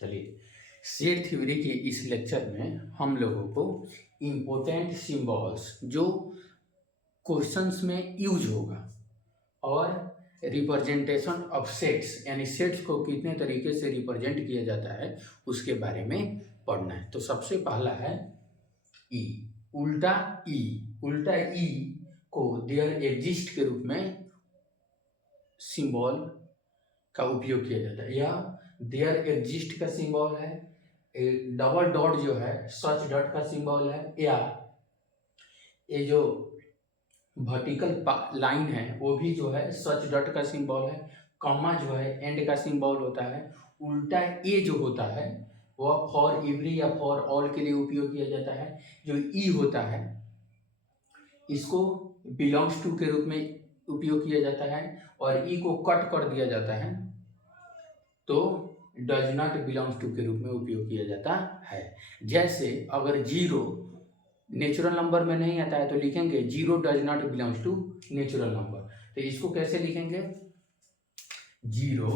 चलिए, set theory के इस लेक्चर में हम लोगों को इम्पोर्टेंट सिंबल्स जो क्वेश्चंस में यूज होगा और रिप्रेजेंटेशन ऑफ सेट्स यानी सेट्स को कितने तरीके से रिप्रेजेंट किया जाता है उसके बारे में पढ़ना है। तो सबसे पहला है ई, उल्टा ई। उल्टा ई को देयर एग्जिस्ट के रूप में सिंबल का उपयोग किया जाता है। यह देयर एग्जिस्ट का सिंबल है, डबल डॉट जो है सच डॉट का सिंबल है, या ये जो वर्टिकल लाइन है वो भी जो है सच डॉट का सिंबल है, कॉमा जो है एंड का सिंबल होता है। उल्टा ए जो होता है वह फॉर एवरी या फॉर ऑल के लिए उपयोग किया जाता है। जो ई होता है इसको बिलोंग्स टू के रूप में उपयोग किया जाता है और ई को कट कर दिया जाता है तो डज नॉट बिलोंग्स टू के रूप में उपयोग किया जाता है। जैसे अगर जीरो नेचुरल नंबर में नहीं आता है तो लिखेंगे zero does not belongs to natural number. तो इसको कैसे लिखेंगे? Zero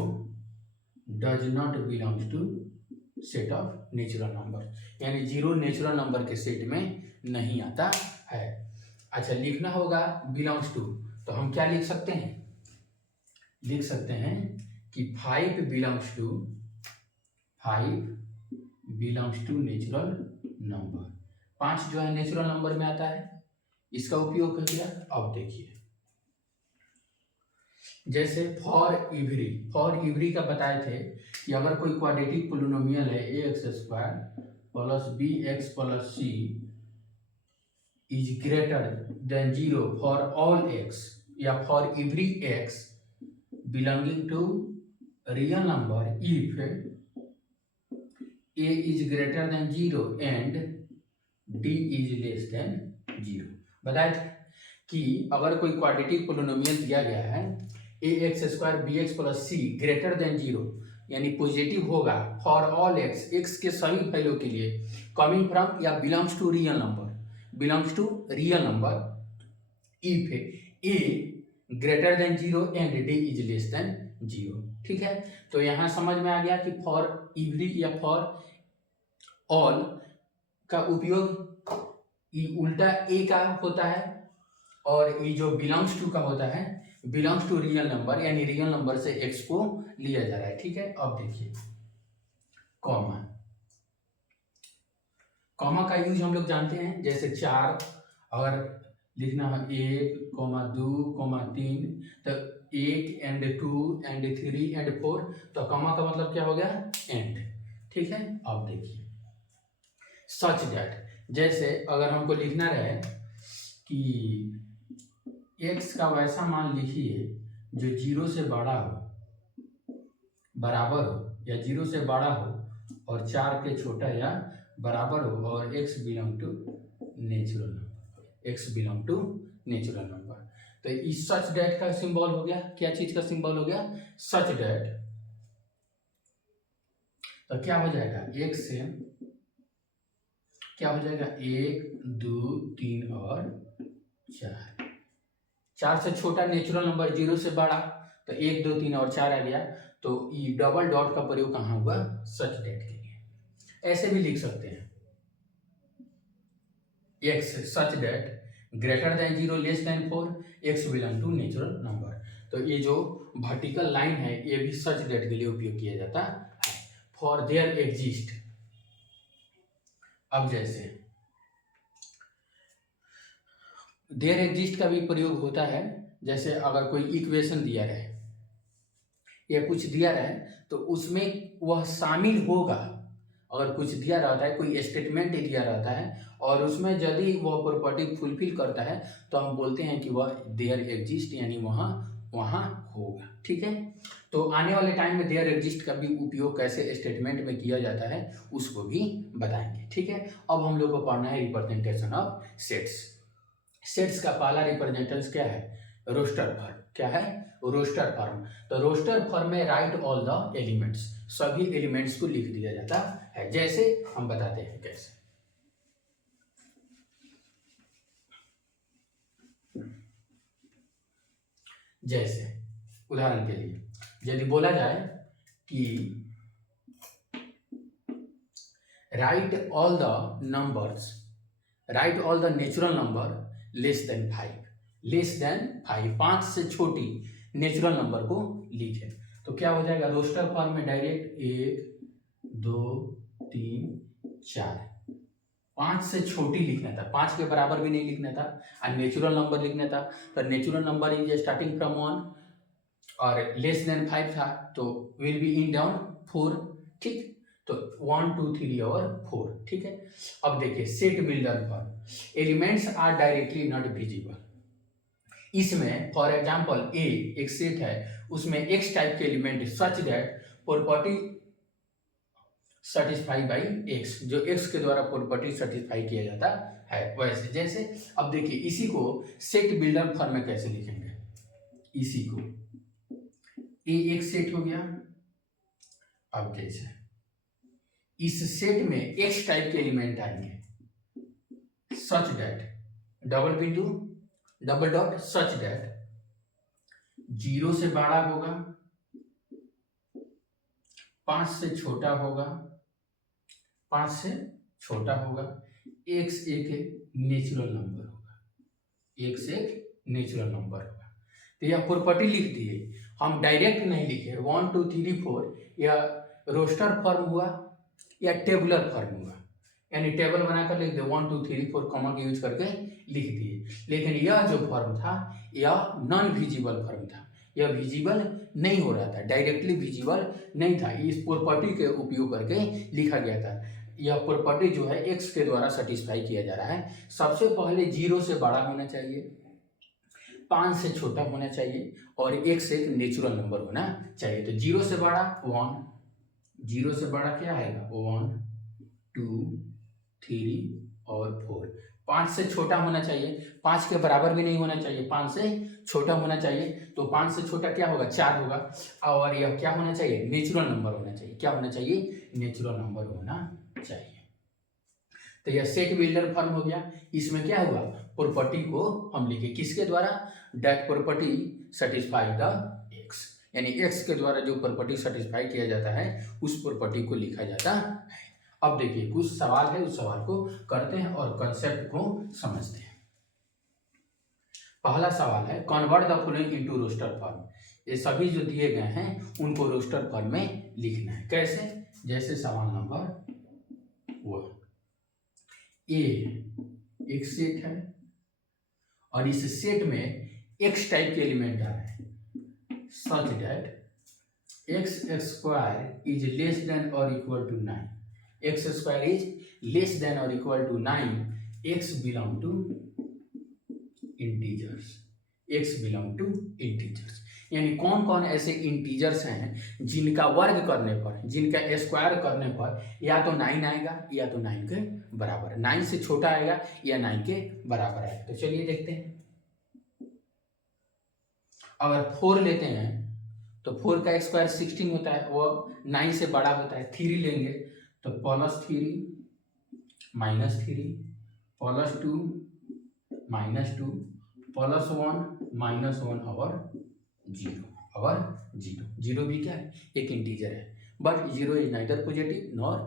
does not belongs to set of natural number, यानी जीरो नेचुरल नंबर के सेट में नहीं आता है। अच्छा, लिखना होगा बिलोंग्स टू, तो हम क्या लिख सकते हैं? लिख सकते हैं कि five belongs to natural number. 5 जो है नेचुरल नंबर में आता है, इसका उपयोग कर दिया। अब देखिए, जैसे फॉर इवरी का बताए थे कि अगर कोई क्वाड्रेटिक पोलिनोमियल है ax² plus bx plus c is greater than 0 for all x या for every x belonging to real number if a is greater than 0 and d is less than 0। बताए थे कि अगर कोई क्वाड्रेटिक पोलिनोमियल दिया गया है ax² bx plus c greater than 0 यानी पॉजिटिव होगा फॉर ऑल x के सभी वैल्यू के लिए, कमिंग फ्रॉम या belongs to real number if a greater than 0 and d is less than 0। ठीक है, तो यहाँ समझ में आ गया कि फॉर एवरी या फॉर ऑल का उपयोग उल्टा ए का होता है और ये जो बिलोंग्स टू का होता है बिलोंग्स टू रियल नंबर, यानी रियल नंबर से x को लिया जा रहा है। ठीक है, अब देखिए कॉमा का यूज हम लोग जानते हैं। जैसे 4 अगर लिखना है 1, 2, 3, तो 1 एंड 2 एंड 3 एंड 4, तो कॉमा का मतलब क्या हो गया? एंड। ठीक है, अब देखिए सच दैट, जैसे अगर हमको लिखना रहे कि x का वैसा मान लिखिए जो 0 से बड़ा हो, बराबर हो या 0 से बड़ा हो और 4 के छोटा या बराबर हो और x belong to natural number. तो इस सच डेट का सिंबल हो गया, क्या चीज का सिंबल हो गया? सच डेट। तो क्या हो जाएगा? एक से क्या हो जाएगा? 1, 2, 3 और 4। 4 से छोटा नेचुरल नंबर, 0 से बड़ा, तो 1, 2, 3 और 4 आ गया। तो ये डबल डॉट का प्रयोग कहाँ हुआ? सच डेट के लिए। ऐसे भी लिख सकते हैं x such that greater than 0 less than 4 x belong to natural number. तो ये जो वर्टिकल लाइन है ये भी सच डेट के लिए उपयोग किया जाता है। फॉर देयर एग्जिस्ट, अब जैसे देयर एग्जिस्ट का भी प्रयोग होता है। जैसे अगर कोई इक्वेशन दिया रहे या कुछ दिया रहे तो उसमें वह शामिल होगा। अगर कुछ दिया रहता है, कोई स्टेटमेंट दिया रहता है और उसमें यदि वह प्रॉपर्टी फुलफिल करता है तो हम बोलते हैं कि वह देयर एग्जिस्ट, यानी वहाँ होगा। ठीक है, तो आने वाले टाइम में देयर एग्जिस्ट का भी उपयोग कैसे स्टेटमेंट में किया जाता है उसको भी बताएंगे। ठीक है, अब हम लोग को पढ़ना है रिप्रेजेंटेशन ऑफ सेट्स का पहला रिप्रेजेंटेशन क्या है? Roster form. क्या है? Roster form. तो रोस्टर फॉर्म में राइट ऑल द एलिमेंट्स, सभी एलिमेंट्स को लिख दिया जाता है। जैसे हम बताते हैं कैसे। जैसे उदाहरण के लिए यदि बोला जाए कि right all the numbers, right all the natural number less than 5, less than 5, 5 से छोटी नेचुरल नंबर को लिखे। तो क्या हो जाएगा, रोस्टर फॉर्म में डायरेक्ट 1 2 3 4, 5 से छोटी लिखना था, 5 के बराबर भी नहीं लिखना था, और नेचुरल नंबर लिखना था। तो natural number is starting from 1 और लेस देन 5 था, तो विल बी इन डाउन 4, ठीक। तो 1 2 3 और 4, ठीक है। अब देखिए सेट बिल्डर पर elements are directly not visible. इसमें फॉर एग्जांपल ए एक सेट है, उसमें एक्स टाइप के element such that property satisfy by x, जो एक्स के द्वारा प्रॉपर्टी सेटिस्फाई किया जाता है वैसे। जैसे अब देखिए इसी को सेट बिल्डर फॉर्म में कैसे लिखेंगे, इसी को ए एक सेट हो गया। अब जैसे इस सेट में एक्स टाइप के एलिमेंट आएंगे सच दैट डबल बिंदु डबल डॉट सच दैट 0 से बड़ा होगा, 5 से छोटा होगा, 5 से छोटा होगा, एक्स एक नेचुरल नंबर होगा, एक्स एक नेचुरल नंबर होगा। तो यह प्रॉपर्टी लिख दिए, हम डायरेक्ट नहीं लिखे 1 2 3 4, या रोस्टर फॉर्म हुआ या टेबुलर फॉर्म हुआ, यानी टेबल बनाकर लिख दे 1 2 3 4 कॉमा का यूज करके लिख दिए। लेकिन यह जो फॉर्म था यह नॉन विजिबल फॉर्म था, यह विजिबल नहीं हो रहा था, डायरेक्टली विजिबल नहीं था, इस प्रॉपर्टी के उपयोग करके लिखा गया था। यह प्रॉपर्टी जो है एक्स के द्वारा सेटिस्फाई किया जा रहा है। सबसे पहले 0 से बड़ा होना चाहिए, 5 से छोटा होना चाहिए, और एक्स एक नेचुरल नंबर होना चाहिए। तो 0 से बड़ा 1, 0 से बड़ा क्या आएगा 1 2 3 और 4, 5 से छोटा होना चाहिए, 5 के बराबर भी नहीं होना चाहिए, 5 से छोटा होना चाहिए। तो 5 से छोटा क्या होगा 4 होगा, और यह क्या होना चाहिए नेचुरल नंबर होना चाहिए। क्या होना चाहिए नेचुरल नंबर होना चाहिए। तो यह सेट बिल्डर फॉर्म हो गया। इसमें क्या हुआ प्रॉपर्टी को हम लिखे किसके द्वारा, that property satisfy the x, यानी एक्स के द्वारा जो प्रॉपर्टी सेटिस्फाई किया जाता है उस प्रॉपर्टी को लिखा जाता है। अब देखिए कुछ सवाल है, उस सवाल को करते हैं और कंसेप्ट को समझते हैं। पहला सवाल है convert the following into roster form. ये सभी जो दिए गए हैं उनको रोस्टर फॉर्म में लिखना है। कैसे, जैसे सवाल नंबर 1, ए एक सेट है और इस सेट में एक्स टाइप के एलिमेंट आ रहे हैं such that X square is less than और equal to 9, X square is less than और equal to 9, X belong to integers, X belong to integers. यानी कौन कौन ऐसे इंटीजर्स हैं जिनका वर्ग करने पर, जिनका स्क्वायर करने पर या तो 9 आएगा या तो 9 के बराबर, 9 से छोटा आएगा या 9 के बराबर आएगा। तो चलिए देखते हैं। अगर 4 लेते हैं तो 4 का स्क्वायर 16 होता है, वो 9 से बड़ा होता है। 3 लेंगे तो +3 -3 +2 -2 +1 -1 और 0 और 0। 0 भी क्या है एक इंटीजर है, but 0 is neither positive nor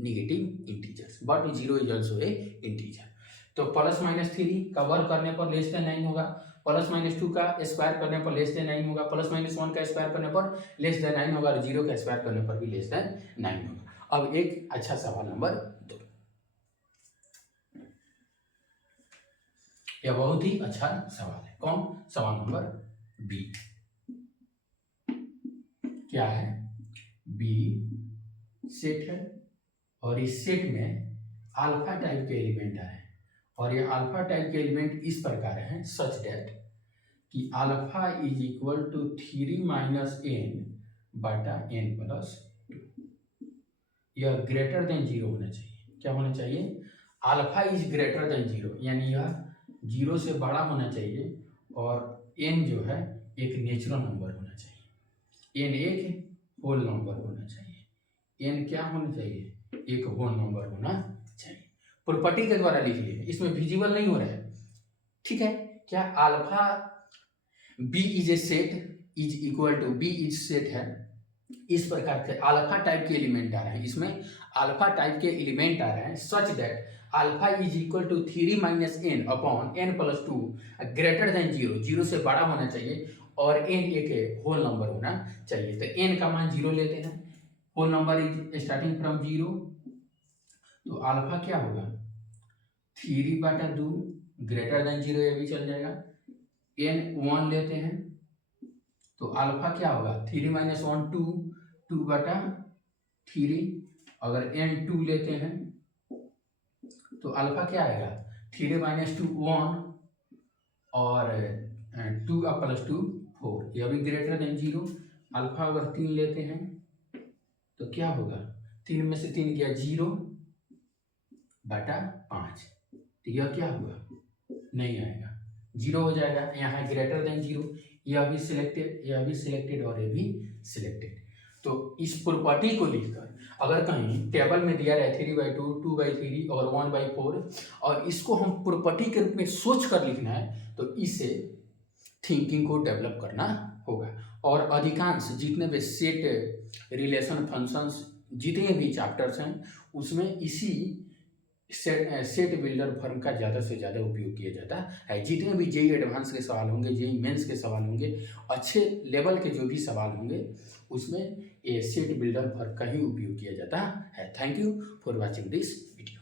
negative integers, but 0 is also a integer. तो +-3 का वर्ग करने पर लेस देन 9 होगा, +-2 का स्क्वायर करने पर लेस देन 9 होगा, +-1 का स्क्वायर करने पर लेस देन 9 होगा, और 0 का स्क्वायर करने पर भी लेस देन 9 होगा। अब एक अच्छा सवाल नंबर 2, यह बहुत ही अच्छा सवाल है। कौन, सवाल नंबर बी। क्या है, बी सेट है और इस सेट में अल्फा टाइप के एलिमेंट आ रहे हैं, और ये अल्फा टाइप के एलिमेंट इस प्रकार हैं सच दैट कि alpha is equal to 3 - n बटा n+2। यह ग्रेटर देन 0 होना चाहिए। क्या होना चाहिए, अल्फा इज ग्रेटर देन 0, यानी यह 0 से बड़ा होना चाहिए, और n जो है एक नेचुरल नंबर होना चाहिए, n एक होल नंबर होना चाहिए। n क्या होना चाहिए, एक होल नंबर होना चाहिए। प्रॉपर्टी के द्वारा लिख लिए, इसमें विजिबल नहीं हो रहा है, ठीक है। क्या alpha B is a set is equal to, B is set है, इस प्रकार के अल्फा टाइप के एलिमेंट आ रहे हैं, इसमें अल्फा टाइप के एलिमेंट आ रहे हैं such that alpha is equal to 3 minus n upon n plus two greater than zero, zero से बड़ा होना चाहिए और एन एक होल नंबर होना चाहिए। तो एन का मान जीरो लेते हैं, whole number is starting from zero, तो अल्फा क्या होगा 3/2 ग्रेटर देन जीरो, ये भी चल जाएगा। एन 1 लेते हैं तो अल्फा क्या होगा 3 माइनस 1 2, 2/3। अगर एन 2 लेते हैं तो अल्फा क्या आएगा 3 माइनस 2 1 और 2 प्लस 2 4, यह भी ग्रेटर देन जीरो। अल्फा अगर 3 लेते हैं तो क्या होगा 3 में से 3 गया 0/5, तो यह क्या होगा नहीं आएगा, जीरो हो जाएगा। यहाँ है ग्रेटर देन जीरो, यह भी सिलेक्टेड, यह भी सिलेक्टेड और ये भी सिलेक्टेड। तो इस प्रॉपर्टी को लिखकर अगर कहीं टेबल में दिया रहे 3/2 2/3 और 1/4 और इसको हम प्रॉपर्टी के रूप में सोच कर लिखना है तो इसे थिंकिंग को डेवलप करना होगा। और अधिकांश जितने भी सेट रिलेशन फंक्शंस जितने भी चैप्टर्स हैं उसमें इसी सेट बिल्डर फॉर्म का ज़्यादा से ज़्यादा उपयोग किया जाता है। जितने भी जेई एडवांस के सवाल होंगे, जेई मेंस के सवाल होंगे, अच्छे लेवल के जो भी सवाल होंगे उसमें ये सेट बिल्डर फॉर्म का ही उपयोग किया जाता है। Thank you for watching this video.